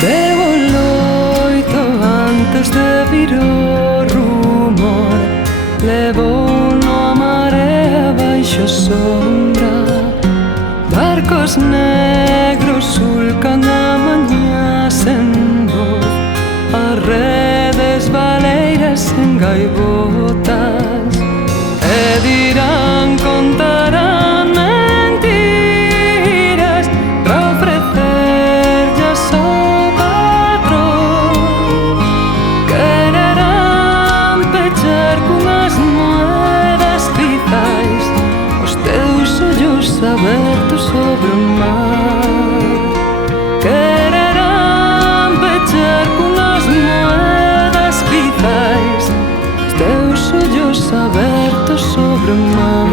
Bebo loito antes de vir o rumor. Levo no marea baixo sombra. Barcos negros sulcan a mañá sen voz. As redes baleiras en gaivotas. E dirán, contarán mentiras para ofrecerllas ao patrón. Quererán pechar cunhas moedas quizais os teus ollos abertos sobre o mar. Quererán pechar cunhas moedas quizais os teus ollos abertos sobre o mar.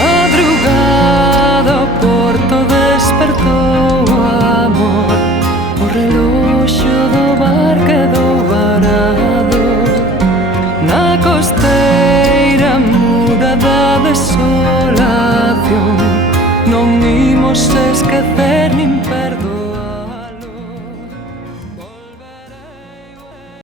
Madrugada o porto despertou o amor. O reloxo do bar quedou varado na costeira muda da desolación. Non imos esquecer nin perdoar.